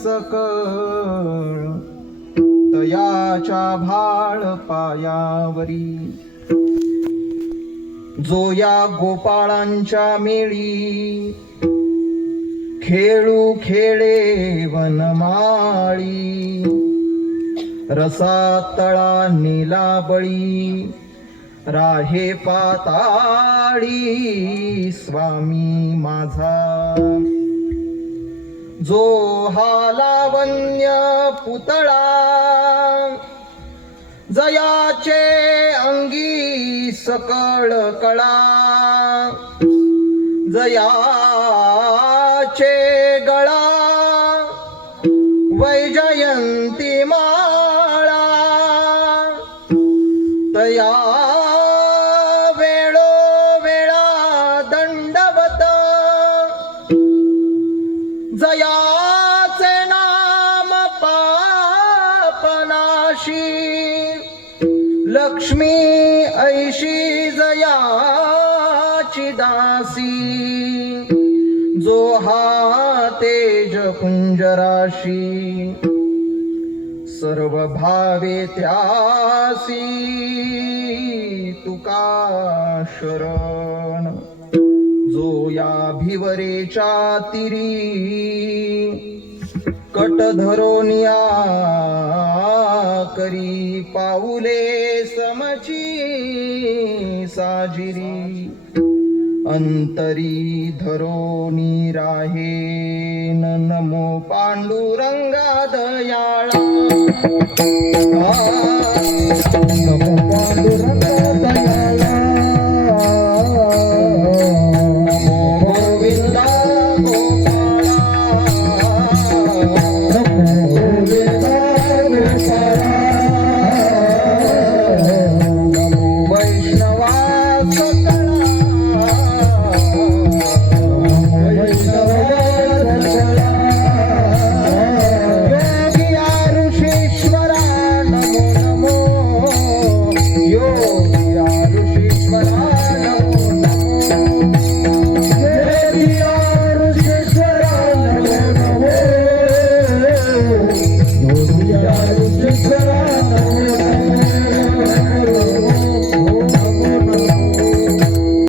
सकळ तयाच्या भाळ पायावरी, जो या गोपाळांच्या मेळी खेळू खेळे वनमाळी, रसा तळा नेला बळी राहे पाताळी स्वामी माझा, जो हा लावण्य पुतळा जयाचे अंगी सकळ कळा, जयाचे गळा वैजयंती माळा, तया वेळो वेळा दंडवत, जयाचे नाम पापनाशी, लक्ष्मी ऐशी जयाची दासी, जो हा तेज कुंजराशी सर्व भावे त्यासी, तुका शरण, जो या भिवरेच्या तिरी कट धरोनिया करी पाऊले समची साजिरी, अंतरी धरोनी राहे नमो पांडुरंगा दयाळा।